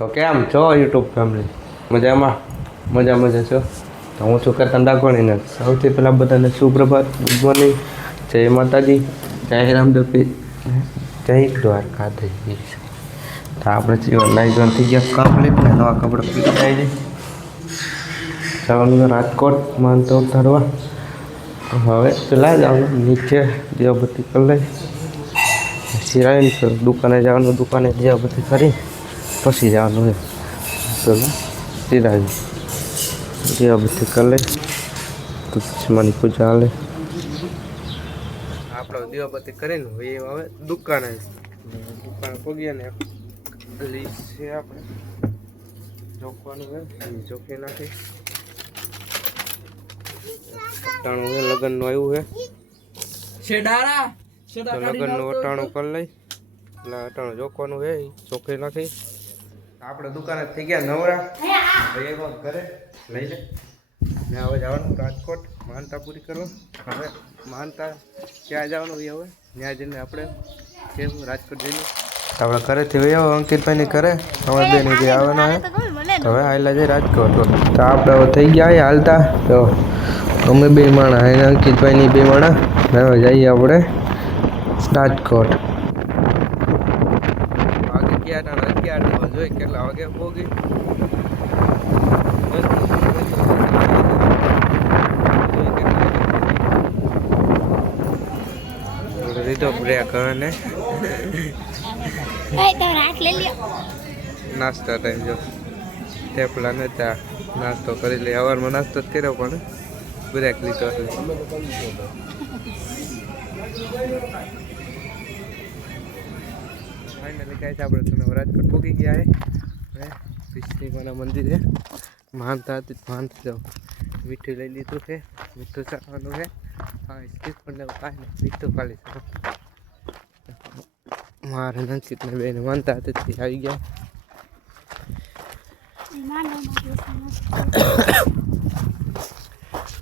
તો કેમ છો યુટ્યુબ ફેમિલી મજામાં? મજા મજા છો? તો હું છું કરતા ડાકોણીને સૌથી પહેલાં બધાને સુપ્રભાત, ગુડ મોર્નિંગ. જય માતાજી. જય રામદેવ જય દ્વારકાધીશ. તો આપણે જીવન નાઈ ધોઈને થઈ ગયા. કમ્પ્લીટ ને નવા કપડાં પીરી જાય જવાનું રાજકોટ, માનતો ઉતારવા હવે પેલા જવાનું નીચે દીવાબત્તી કરી લઈ. સિરાઈને દુકાને જવાનું, દુકાને દીવાબત્તી કરી. પછી જવાનું છે પેલા સિરાજી દીવાબત્તી કરે તો પછી મારી પૂજા હાલે આપણે દીવાબત્તી કરીને હવે હવે દુકાને દુકાન પગ્યા ને લીસ છે આપણે જોખવાનું છે એ જોખી નાખી અટાણું છે લગ્નનું આવ્યું છે લગ્નનું અટાણું કરી લઈ એટલે અટાણું જોખવાનું છે ચોખ્ખી નાખી આપણે દુકાને થઈ ગયા નવરા. ઘરે. લઈ લે. ને હવે જવાનું રાજકોટ, માનતા પૂરી કરવા. હવે માનતા ક્યાં જવાનું એ હવે? ત્યાં જઈને આપણે કેવું, રાજકોટ જઈને? આપણે ઘરેથી વહી આવો, અંકિતભાઈની ઘરે. હવે બેન જે આવવાના હવે આવેલા જઈ રાજકોટ. તો આપણે હવે થઈ ગયા હાલતા. તો અમે બે માણા અંકિતભાઈની બે માણા. હવે જઈએ આપણે રાજકોટ. ટાણે અગિયાર ને જોઈ કેટલા વાગે ભોગી. લીધો બ્રેક અને નાસ્તા ટાઈમ જો. થેપલા નતા નાસ્તો કરી લઈ સવારમાં નાસ્તો જ કર્યો પણ બ્રેક લીધો ફાઇનલી કાંઈ છે આપણે તમે રાજકોટ પૂકી ગયા હે. વિષ્ણુમાના મંદિરે. માનતા હતી, માનતા જાઓ મીઠું લઈ લીધું છે, મીઠું ચાલવાનું છે. હા સ્ટીક પણ લેવું કાંઈ નહીં મીઠું ખાલી છે. મારે નંકિત બેન માનતા હતી આવી ગયા.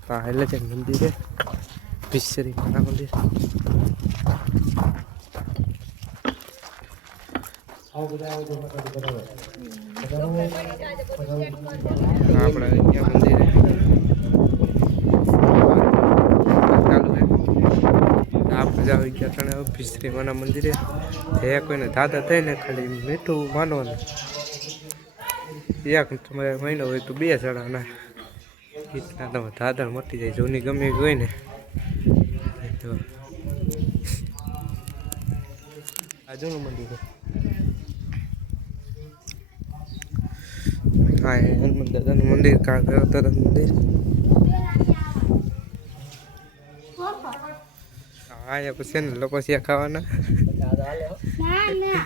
હા, એટલે છે મંદિરે વિશ્વરી મારા મંદિર. આપણે અહીંયા મંદિરે ચાલુ છે. આપણે જ આવી ગયા તણે ભીશ્રી માના મંદિરે એ કોઈને દાદા થઈને ખાલી મીઠું માનવાનું એક તમારે મહિનો હોય તો બે જણાના એટલા તમે દાદા મટી જાય જૂની ગમે હોય ને આ જૂનું મંદિર એ હનુમાન દાદાનું મંદિર કાળ તરત મંદિર હા એ પછી ને લપસિયા ખાવાના ના ના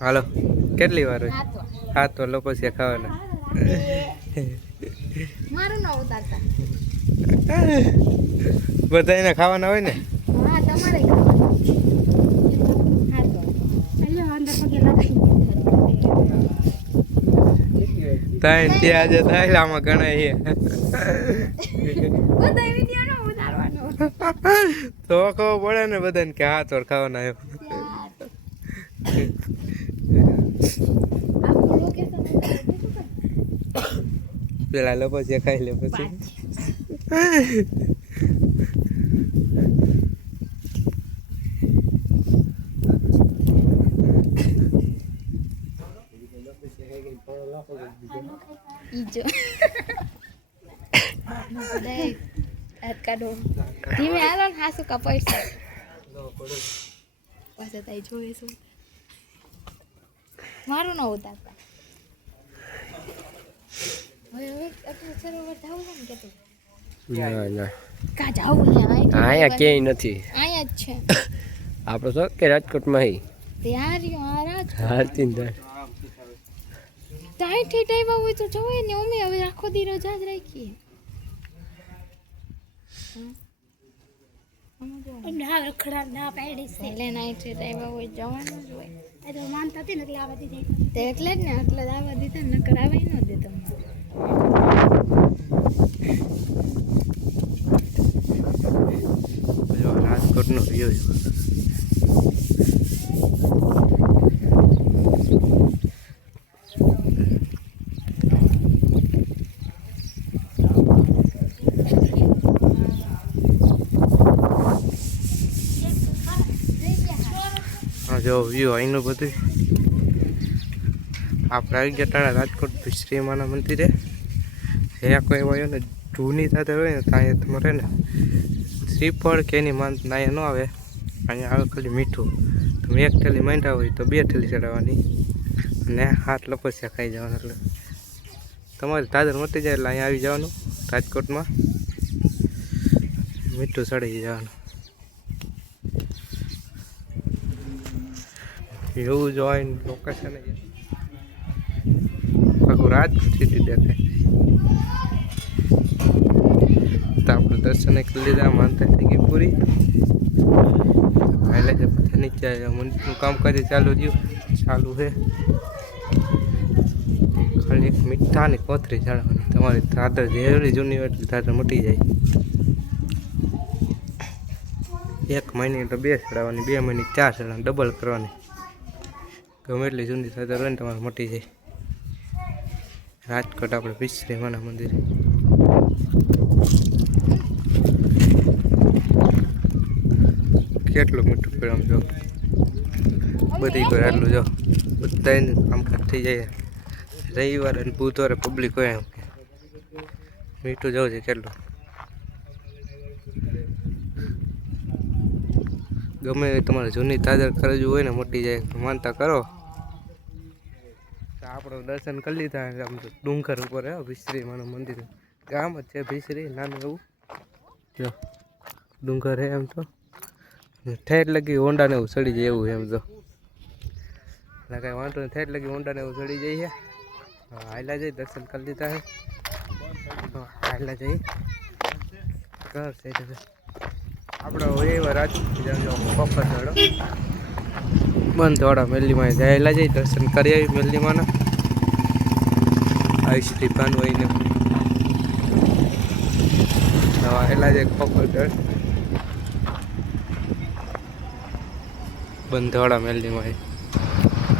હાલો કેટલી વાર હા તો લપસિયા ખાવાના મારું બધા ખાવાના હોય ને ખાવાનું અલ્યો અંદર તાઈ ત્યાં આજે થાય આમાં ઘણા છે. તો ખબર પડે ને બધાને કે હાથ વાર ખાવાના લોકેશન પેલા લપસિયા ખાઈ લે પછી. ઈજો દેખ હાથ કાઢો ધીમે હાલો ને હાસુ કપાઈ છે પાછા તાઈ જોવે શું મારું ન ઉતારતા હવે હવે આટલું સરોવર જાવું છે ને કે તું ના ના કા જાવું છે અહીંયા ક્યાંય નથી અહીંયા જ છે આપણો તો કે રાજકોટમાં હી ત્યાં રહ્યો આ રાજ હારતી તાઈ ઠેઠ આવ્યા હોય તો જવાય ને અમે હવે આખો દી રજા જ રાખીએ. ના રખડા ના પાડી છે. એટલે નાઈટ ઠેઠ આવ્યા હોય જવાનું જ હોય. આ તો માનતા હતી ને એટલે આવા દીધી. તે એટલે જ ને એટલે જ આવવા દીધા ને નકર ન દે તમને. રાજકોટનો વ્યૂ આ જો વ્યૂ અહીંનું બધું. આપણે આવી ગયા ટાણા રાજકોટ શ્રીમાના મંદિરે. અહીંયા કોઈ એવો ને જૂની સાથે હોય ને ત્યાં તમારે ને શ્રીફળ કે એની માન ત્યાં ન આવે. અહીંયા આવે ખાલી મીઠું. તમે એક થેલી માંડ્યા હોય તો બે થેલી ચડાવવાની. અને હાથ લપસ્યા ખાઈ જવાના એટલે. તમારે દાદર મટી જાય એટલે અહીંયા આવી જવાનું રાજકોટમાં. મીઠું ચડી જવાનું. એવું જોઈને લોકેશન આખું રાજકોટ સિટી દેખાય તો આપણે દર્શન કરી લીધા, માનતા થઈ ગઈ પૂરી. એટલે જે પછી નીચે મંદિરનું કામ કરી ચાલુ રહ્યું ચાલુ છે. ખાલી એક મીઠાની કોથરી ચડાવવાની તમારી દાદર જેવડી જૂની હોય એટલી દાદર મટી જાય. એક મહિને તો બે ચડાવવાની, બે મહિને ચાર ચડાવવાની ડબલ કરવાની. ગમે એટલી જૂની થતા રહે ને તમારે મટી જાય. રાજકોટ આપણે પિછરી માના મંદિર. કેટલું મીઠું પીવાનું જો. બધી કોઈ આટલું જો. બધાને કામકાજ થઈ જાય. રવિવારે અને બુધવારે પબ્લિક હોય એમ મીઠું જવું છે કેટલું. ગમે તમારે જૂની તાદર કરજવું હોય ને મોટી જાય માનતા કરો. આપણે દર્શન કરી લીધા આમ ડુંગર ઉપર, હે માનું મંદિર. ગામ જ છે ભીસરી, નાનું એવું. જો, ડુંગર હે એમ તો. ઠેઠ લગી હોન્ડાને એવું સડી જાય એવું એમ તો. કાંઈ વાંધો નહીં ઠેઠ લગી હોન્ડાને એવું સડી જાય છે. હાયલા જઈ, દર્શન કરી લીધા હે તો જઈ. કર છે આપણે હોય એવા રાજકોટ જાણજો પપ્પા ચડો બંધ થોડા મેલીમાં જાયેલા જઈ દર્શન કરી આવી મેલીમાંના આવી શ્રી ભાનભાઈને નવા એલા જ એક બંધવાડા મેલડીમાં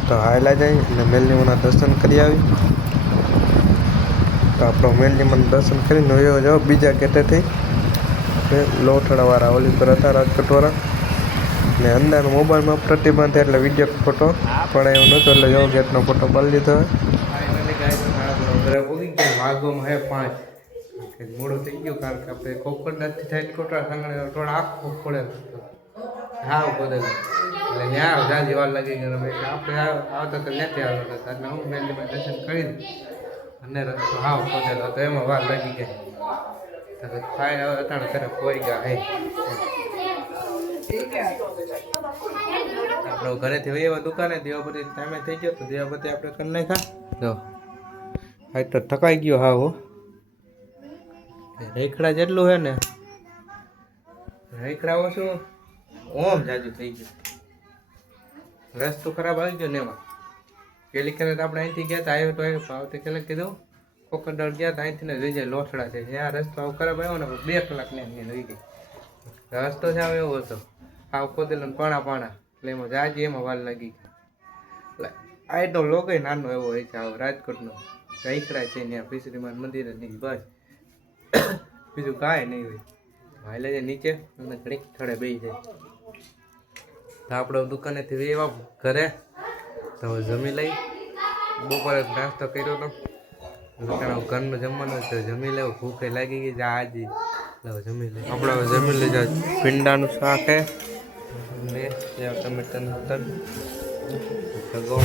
તો હાયલા જાય અને મેલડીમાંના દર્શન કરી આવી. તો આપણો મેલડીમાં દર્શન કરીને વયો જાઓ. બીજા ગેટેથી. લોથડાવાળા ઓલી પર હતા, રાજકોટવાળા. ને અંદર મોબાઈલમાં પ્રતિબંધ એટલે વીડિયો ફોટો એવું નહોતો, એટલે જો ગેટનો ફોટો પાડી લીધો વાઘોમાં હે પાંચ મોડું થઈ ગયું, કારણ કે આપણે કોકરદાથી થાય કોટરા સંગણે થોડા આખો પડે હા બધે. એટલે ત્યાં જાજી વાર લાગી ગયો એટલે આપણે આવતા તો નથી આવતા હતા એટલે હું દર્શન કરીને અને રસ્તો હાવ પહોંચેલો તો એમાં વાર લાગી ગઈ. હવે અટાણે ઘરે કોઈ ગયા હે. આપણે ઘરેથી વહી એવા દુકાને દેવાપતિ ટાઈમે થઈ ગયો તો દેવાપતિ આપણે કરી નાખ્યા. જો હા તો થકાઈ ગયો હા હો. રેખડા જેટલું છે ને, રેખડા ઓછું ઓમ જાજુ થઈ ગયું. રસ્તો ખરાબ આવી ગયો ને એમાં. પેલી વખતે તો આપણે અહીંથી ગયા હતા આવ્યો તો આવ્યો ભાવ તે પેલા કીધું, કોકરડાળ ગયા હતા અહીંથી ને રહી જાય લોથડા છે. જ્યાં રસ્તો આવો ખરાબ આવ્યો ને, બે કલાકની ને રહી ગઈ. રસ્તો છે આવે એવો હતો. આવ ખોદેલો પાણા પાણા. એટલે એમાં જાજી, એમાં વાર લાગી એટલે આ તો લોકો નાનો એવો હોય છે, આવો રાજકોટનો. રહીખડા છે ત્યાં ફીસરીમાં મંદિર જ બસ. બીજું કાંઈ નહીં હોય. હાલે છે નીચે, અને ઘડીક થડે બેસી જાય. તો આપણે દુકાનેથી વેવા ઘરે. તો હવે જમી લઈ. બપોરે નાસ્તો કર્યો તો. દુકાન ઘરનું જમવાનું તો જમી લેવું, ભૂખે લાગી ગઈ જા આજી. જમી લે આપણે હવે જમી લીધા ભીંડાનું શાક હે. ને સેવ ટમેટાનું તન ભગો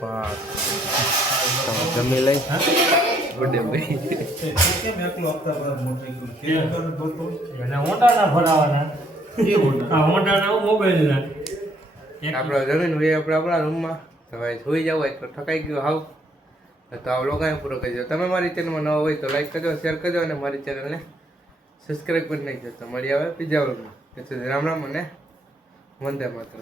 ભાત તો હવે જમી લઈ. ગુડે ભાઈ. આપણે જમીન હોય આપણે આપણા રૂમમાં. તો ભાઈ સુઈ જવું હોય તો ઠકાઈ ગયો હાવ. તો આ લોકોને પૂરો કરજો તમે મારી ચેનલમાં નવા હોય તો લાઈક કરજો શેર કરજો અને મારી ચેનલને સબસ્ક્રાઈબ કરી નાખજો. તો મળી આવે બીજા વર્ગમાં રામ રામ અને વંદે માત્ર